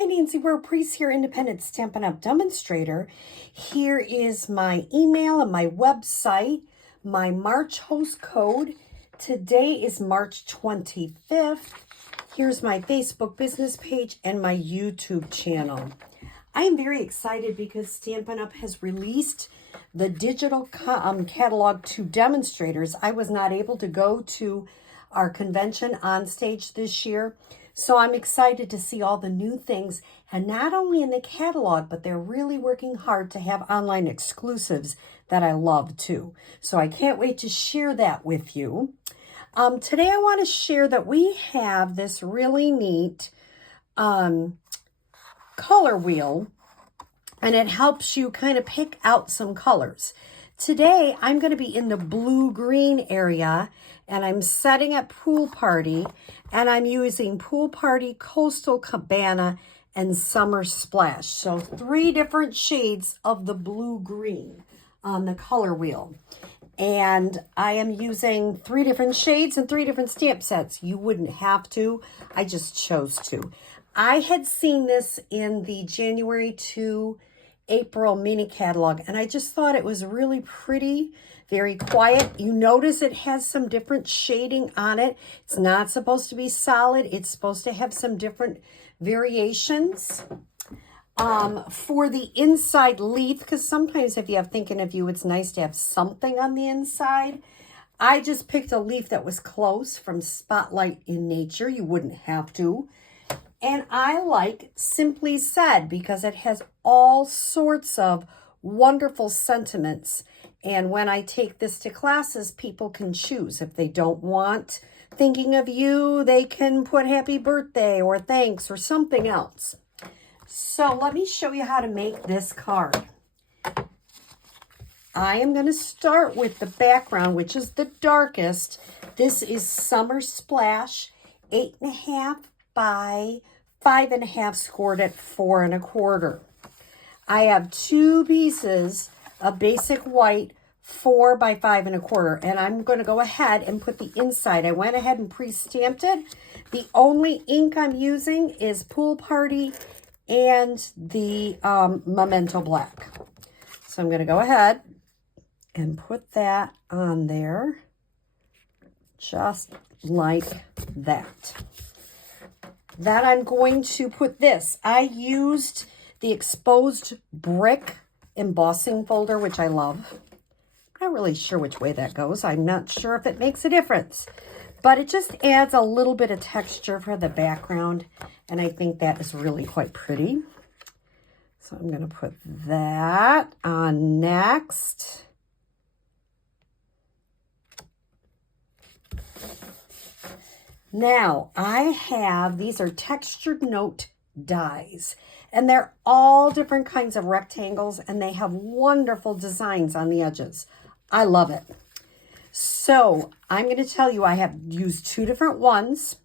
Hi, Nancy Burt-Preece here, independent Stampin' Up! Demonstrator. Here is my email and my website, my March host code. Today is March 25th. Here's my Facebook business page and my YouTube channel. I am very excited because Stampin' Up! Has released the digital catalog to demonstrators. I was not able to go to our convention on stage this year, so I'm excited to see all the new things, and not only in the catalog, but they're really working hard to have online exclusives that I love too. So I can't wait to share that with you. Today I want to share that we have this really neat color wheel, and it helps you kind of pick out some colors. Today I'm going to be in the blue-green area, and I'm setting at Pool Party, and I'm using Pool Party, Coastal Cabana, and Summer Splash. So 3 different shades of the blue-green on the color wheel. And I am using 3 different shades and 3 different stamp sets. You wouldn't have to. I just chose to. I had seen this in the January to April mini catalog, and I just thought it was really pretty, very quiet. You notice it has some different shading on it. It's not supposed to be solid. It's supposed to have some different variations. For the inside leaf, because sometimes if you have Thinking of You, it's nice to have something on the inside. I just picked a leaf that was close from Spotlight in Nature. You wouldn't have to. And I like Simply Said because it has all sorts of wonderful sentiments. And when I take this to classes, people can choose. If they don't want Thinking of You, they can put Happy Birthday or Thanks or something else. So let me show you how to make this card. I am going to start with the background, which is the darkest. This is Summer Splash, 8.5 by 5.5, scored at 4 1/4. I have 2 pieces of basic white, 4 by 5 1/4, and I'm going to go ahead and put the inside. I went ahead and pre-stamped it. The only ink I'm using is Pool Party and the Memento Black. So I'm going to go ahead and put that on there just like that. Then I'm going to put this. I used the exposed brick embossing folder, which I love. I'm not really sure which way that goes. I'm not sure if it makes a difference, but it just adds a little bit of texture for the background, and I think that is really quite pretty. So I'm going to put that on next. Now, I have, these are textured note dies, and they're all different kinds of rectangles, and they have wonderful designs on the edges. I love it. So I'm going to tell you I have used 2 different ones,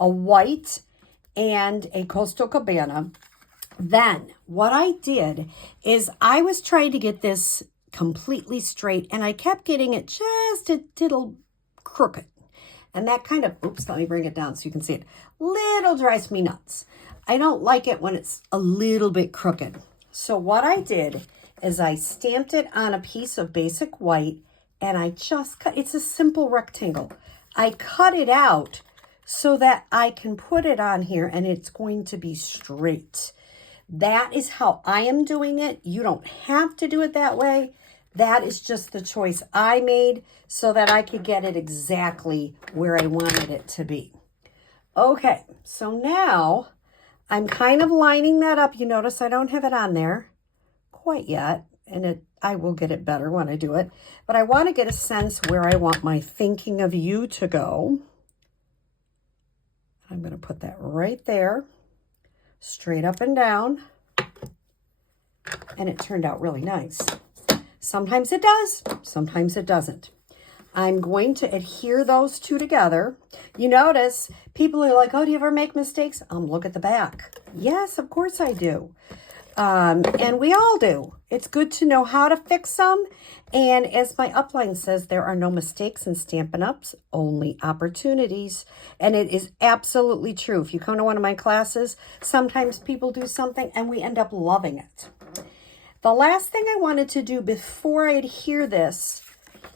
a white and a Coastal Cabana. Then what I did is I was trying to get this completely straight, and I kept getting it just a little crooked. And that kind of, oops, let me bring it down so you can see it. Little drives me nuts. I don't like it when it's a little bit crooked. So what I did is I stamped it on a piece of basic white, and I just cut, it's a simple rectangle. I cut it out so that I can put it on here and it's going to be straight. That is how I am doing it. You don't have to do it that way. That is just the choice I made so that I could get it exactly where I wanted it to be. Okay, so now I'm kind of lining that up. You notice I don't have it on there quite yet, and I will get it better when I do it. But I want to get a sense where I want my Thinking of You to go. I'm going to put that right there, straight up and down. And it turned out really nice. Sometimes it does, sometimes it doesn't. I'm going to adhere those 2 together. You notice people are like, oh, do you ever make mistakes? Look at the back. Yes, of course I do. And we all do. It's good to know how to fix them. And as my upline says, there are no mistakes in Stampin' Ups, only opportunities. And it is absolutely true. If you come to one of my classes, sometimes people do something and we end up loving it. The last thing I wanted to do before I adhere this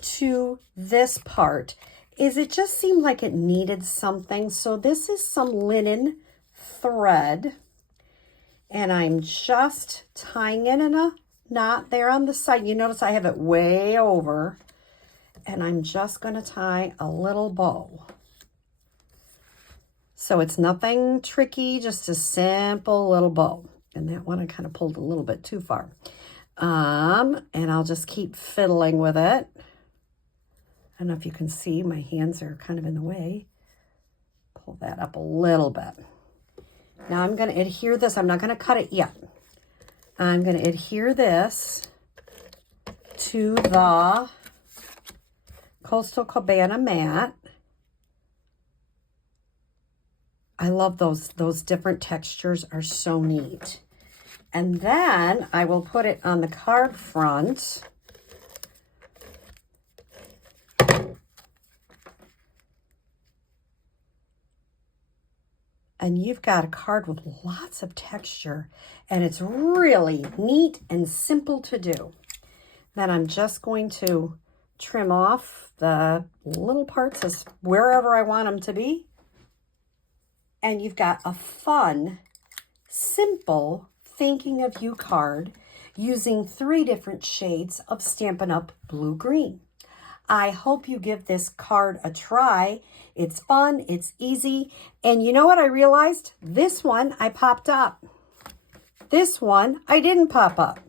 to this part is it just seemed like it needed something. So this is some linen thread. And I'm just tying it in a knot there on the side. You notice I have it way over. And I'm just going to tie a little bow. So it's nothing tricky, just a simple little bow. And that one I kind of pulled a little bit too far. And I'll just keep fiddling with it. I don't know if you can see, my hands are kind of in the way. Pull that up a little bit. Now I'm going to adhere this. I'm not going to cut it yet. I'm going to adhere this to the Coastal Cabana mat. I love those different textures are so neat. And then I will put it on the card front. And you've got a card with lots of texture, and it's really neat and simple to do. Then I'm just going to trim off the little parts as wherever I want them to be. And you've got a fun, simple thinking of you card using 3 different shades of Stampin' Up! Blue Green. I hope you give this card a try. It's fun, it's easy, and you know what I realized? This one I popped up. This one I didn't pop up.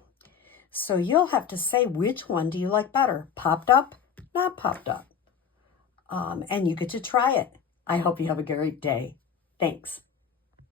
So you'll have to say which one do you like better, popped up, not popped up. And you get to try it. I hope you have a great day. Thanks.